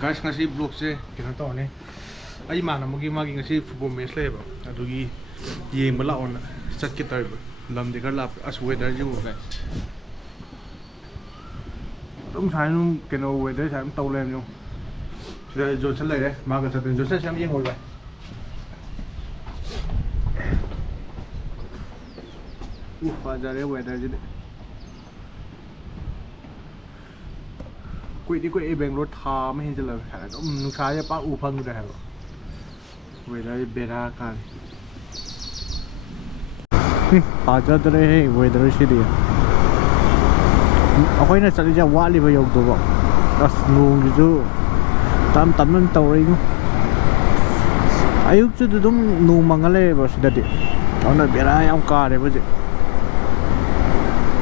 Guys, ngasi vlog se kina to ne. Ai mana magi ngasi football match leba. Adugi yengba la on chat ke tar lam de kar la as weather ju guys. Dum sai num keno weather sai tau lem ju. Sida jo chan lai de ma ga chat jo chat sam yeng hol ba. Fazare weather ji de. Quỷ đi quỷ Bellandur thà mới hình như là phải nung sáng cho bác u phân rồi hả? Vậy đây bera can. Aja đây weather sih dia. Aku ini cari je wali bayar tu bang. As nung itu tam men tahu ini. Ayub tu dum nung mangale bos tadi. Orang bera yang kar bos.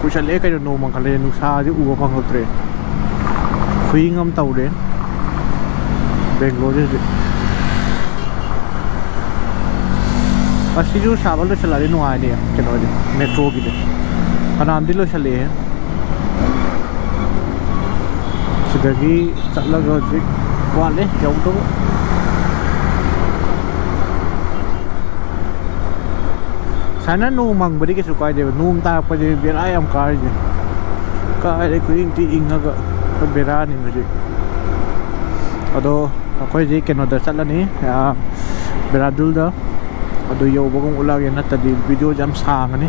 Kucing lekar tu nung mangale nung sáng je u phân hotre. Khuy ngâm tàu đến Bellandur chứ và khi chú sao vẫn sẽ là đến ngoài này cái nói đi metro gitu karena ambil lo sekali ya segagi tak lagi kuat deh jauh tu sana numang beri kesuka aja numta apa jadi biar ayam kar aja kar ada kuing ti ingat bera ni mesti. Ado aku je kena dah chat lah ni Bellandur dah. Ado yo bagong ulang yan tadi video jam sang ni.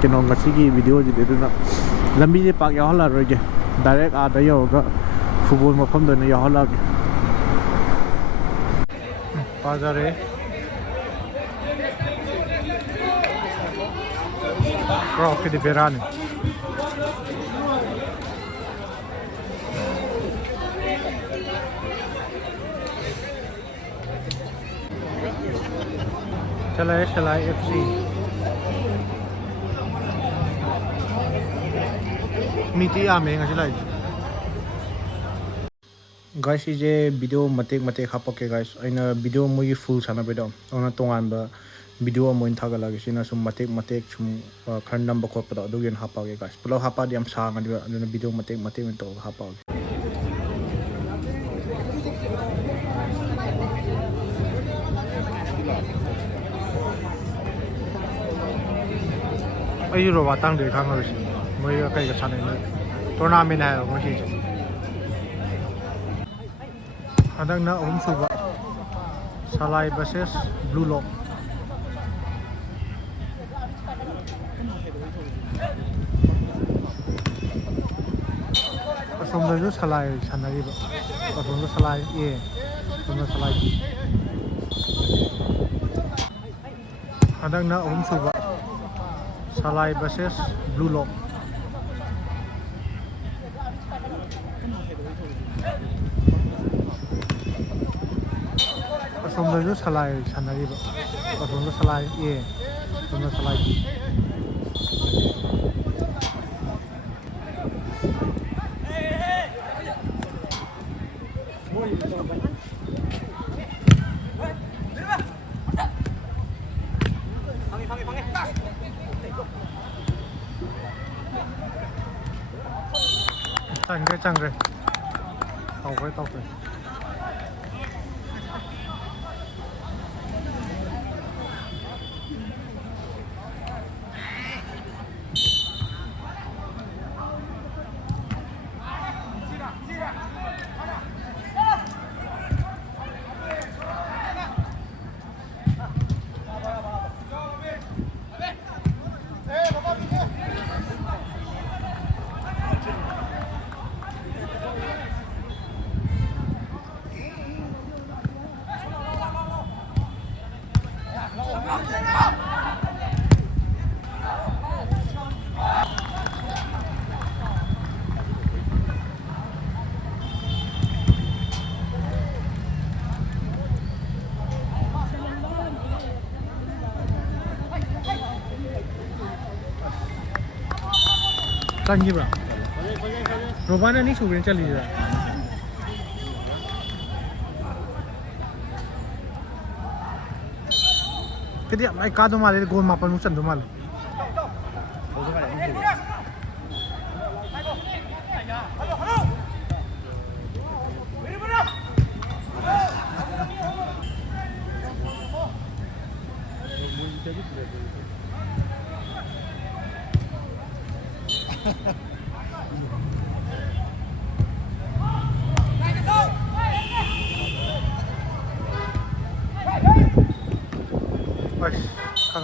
Kena ngasih video je tu nak. Lambi je pak ya hala roje. Direct ada yo ke football mapam tu ni ya hala ke. Pazare. Kau ke di bera ni. Selai FC miti ame nga selai guys ije video matek hapake guys aina video moi full sana bedo ona tongan ba video mo inthaga lagi sina sum matek sum khandam ba khop da dogen hapage guys pulo hapa diam sang adi na video matek to hapage Ayo ro batang de khang ro si moi ga kai ga chane na tournament hai mo si adang na suba salai versus blue lock asom da ju salai sanari ba asom da salai ye asom da salai adang na suba Salai versus blue lock. Asom da ju salai sanari ba. Asom da salai ye. Asom da salai. Chang rồi tàu với Tangi bro. Robana ni subirin chali ja. Kedi ai ka do male gol mapan musan do male.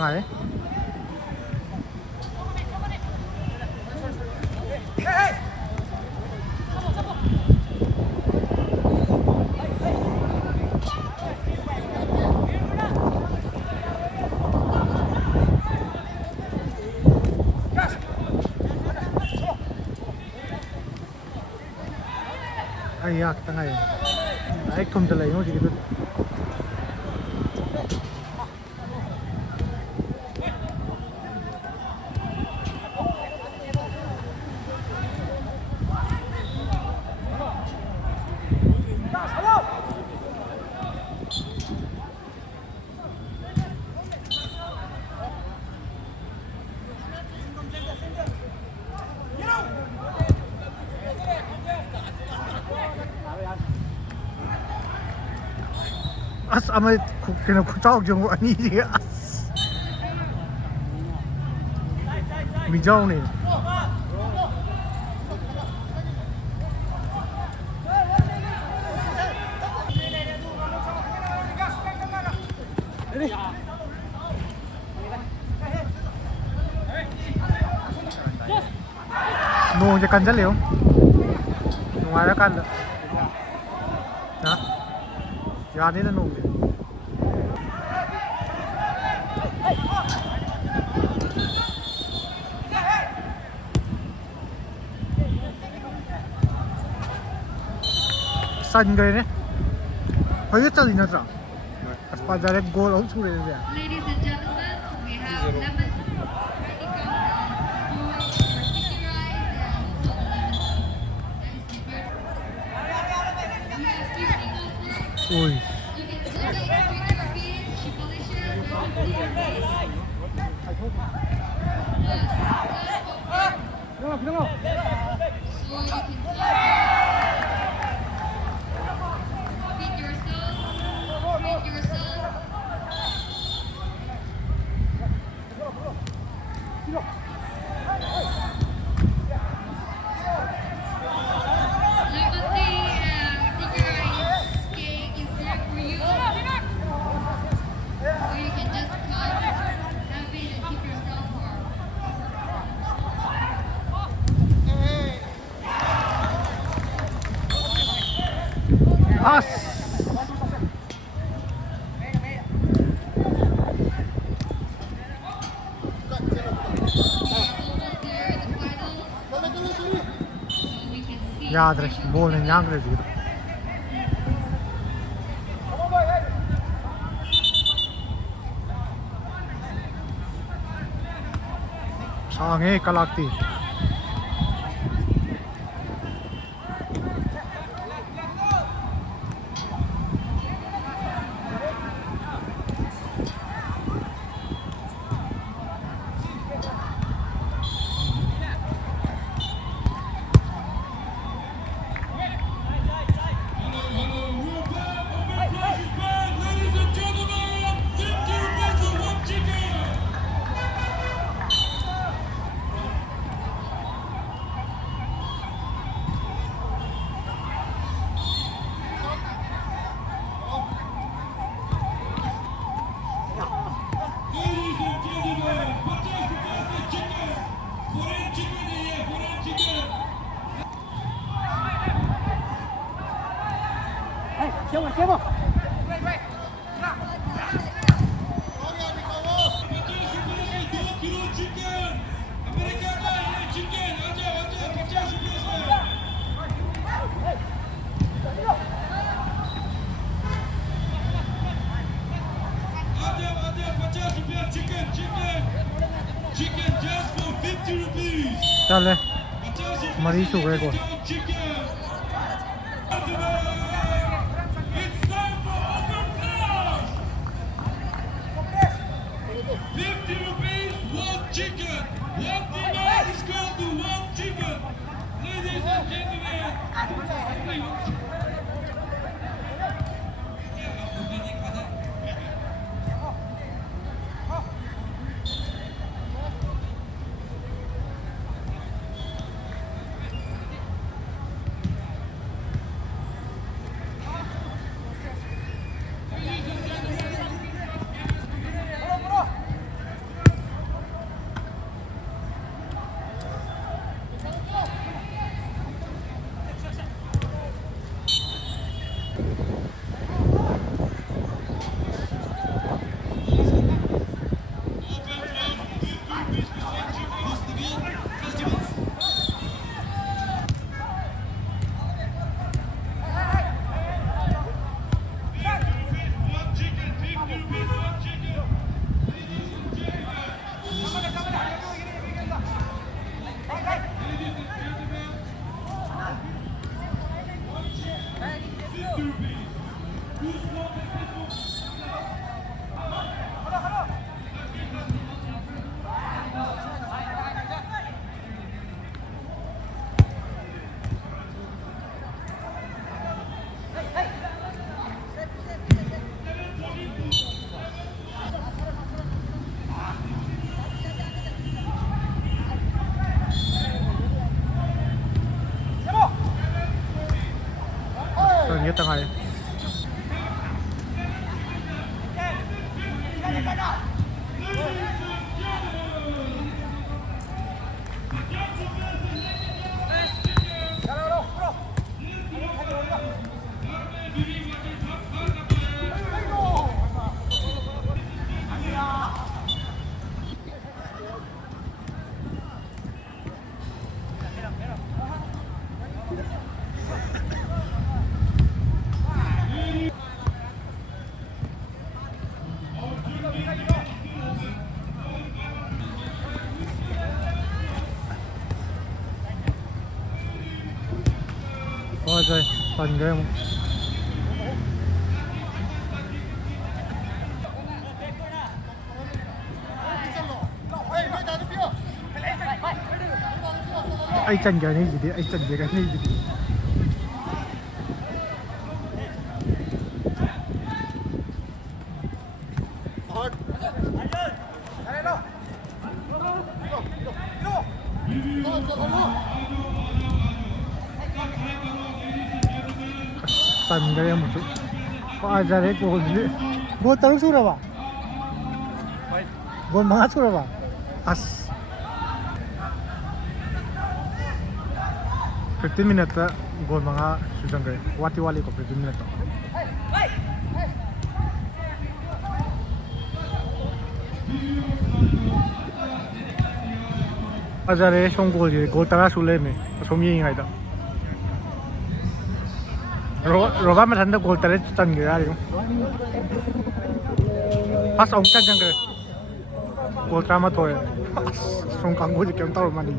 ngay. Ay yak tangay. Ay kum talay mo sige. As amay kinakutsawag yung ani dia as. Mijaw ni. No, ya kanjal yo. No ada kan. Nah. Ya ni na no. San gay ne. Hoy ta din na tra. As pa direct goal out sure ya. Ladies and gentlemen, we have lemon Uy. As. याद रख बोलने याद रख सांगे कलाकती चल मरीज हो गए को nghĩa tầng này ôi trời phần game anh chân cái này gì đi anh chân cái này gì đi phần game một chút có ai ra đấy goal gì goal taruh surah ba goal mga surah ba as 15 minutes goal mga susan kay wati wali ko 15 minutes azare song goal tara sule me somi ngai da roba mà thành được goal tara chân người ra đi pass ông chân chân kay goal tara mà thôi song kang goal kem tao mà đi